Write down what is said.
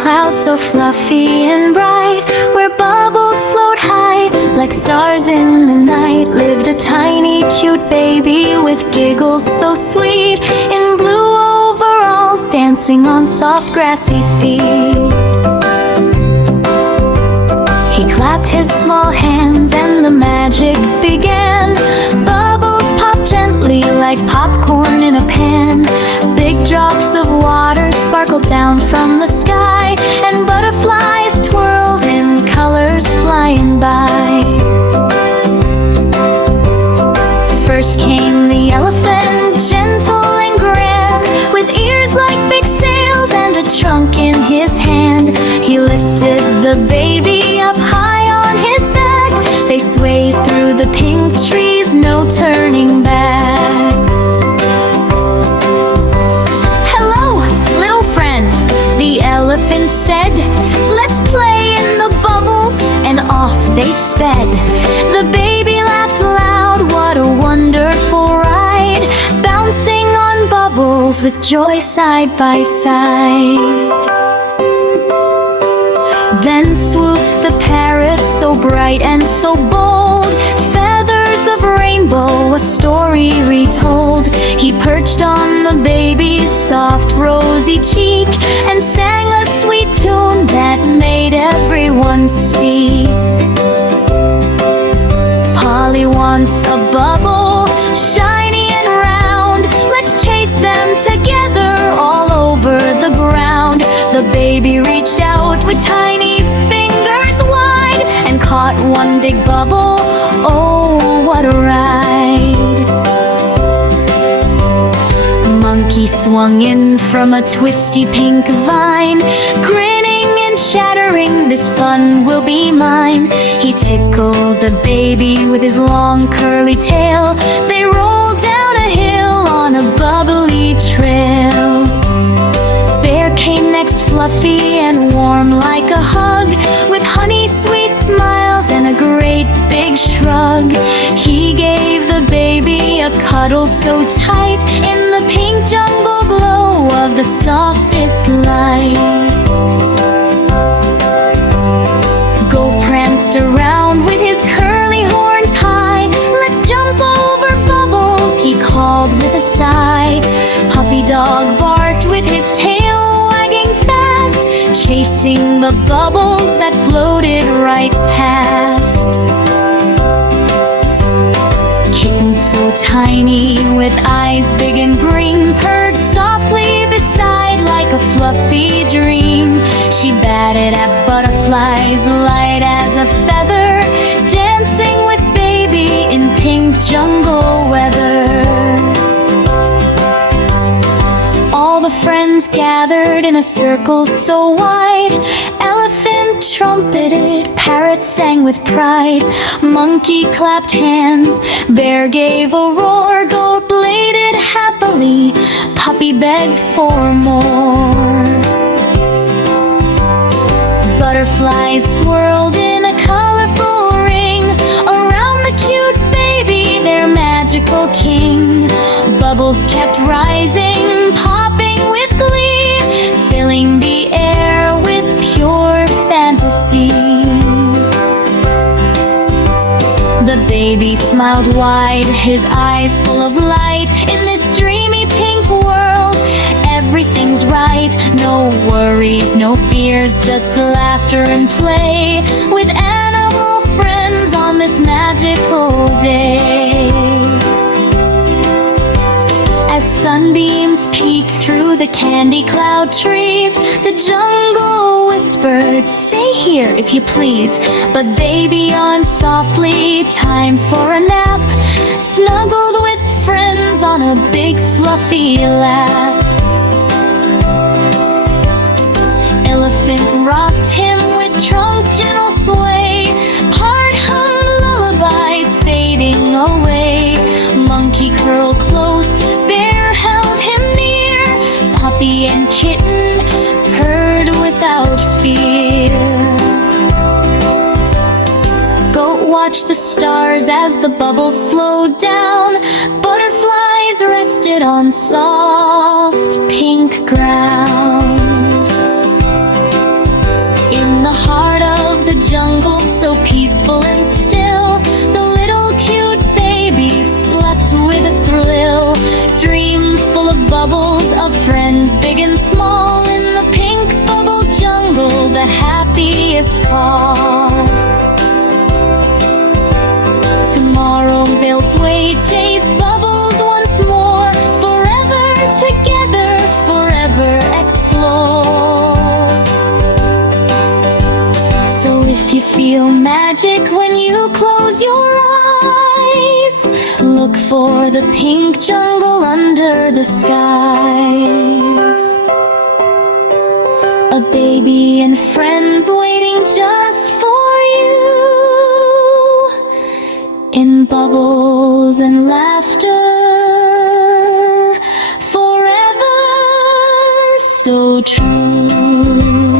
cloud so fluffy and bright, where bubbles float high like stars in the night, lived a tiny cute baby with giggles so sweet, in blue overalls dancing on soft grassy feet. He clapped his small hands and the magic began. Bubbles popped gently like popcorn in a pan. Big drops of water sparkled down from the sky, and butterflies twirled in colors flying by. First came the elephant, gentle and grand, with ears like big sails and a trunk in his hand. He lifted the baby up high on his back. They swayed through the pink trees, no turning back. "Hello, little friend," the elephant said. "Let's play in the bubbles," and off they sped. The baby laughed loud, what a wonderful ride, bouncing on bubbles with joy side by side. Then swooped the parrot, so bright and so bold, feathers of rainbow, a story retold. He perched on the baby's soft rosy cheek and sang a sweet tune that made everyone speak. "Polly wants a bubble, shiny and round. Let's chase them together all over the ground." The baby reached out with tiny fingers wide and caught one big bubble. Oh, what a ride! Monkey swung in from a twisty pink vine, grinning and chattering, "This fun will be mine." He tickled the baby with his long curly tail. They rolled down a hill on a bubbly trail. Bear came next, fluffy and warm like a hug, with honey sweet smiles and a great big shrug. He gave the baby a cuddle so tight, in the pink jungle glow of the softest light. Go pranced around with his curly horns high. "Let's jump over bubbles," he called with a sigh. Puppy dog barked with his tail wagging fast, chasing the bubbles that floated right past. Kitten so tiny with eyes big and green purred softly beside like a fluffy dream. She batted at butterflies light as a feather, dancing with baby in pink jungle weather. All the friends gathered in a circle so wide. Elephant trumpeted, parrot sang with pride. Monkey clapped hands, bear gave a roar. Goat bleated happily, puppy begged for more. Butterflies swirled in a colorful ring around the cute baby, their magical king. Bubbles kept rising, popping with glee, filling the air with pure fantasy. The baby smiled wide, his eyes full of light. In this dreamy pink world, everything's right. No worries, no fears, just laughter and play, with animal friends on this magical day. As sunbeams peeked through the candy cloud trees, the jungle whispered, "Stay here if you please." But baby yawned softly, time for a nap, snuggled with friends on a big fluffy lap. Elephant rocked him with trunk gentle sway, part hum lullabies fading away. Monkey curled close, bear held him near, puppy and kitten purred without fear. Goat watched the stars as the bubbles slowed down. Butterflies rested on soft pink ground. jungle so peaceful and still, the little cute baby slept with a thrill. Dreams full of bubbles, of friends big and small, in the pink bubble jungle, the happiest call. Tomorrow they'll play chase bubbles once more, forever together, forever explore. So if you feel magic when you close your eyes, look for the pink jungle under the skies. A baby and friends waiting just for you, in bubbles and laughter, forever so true.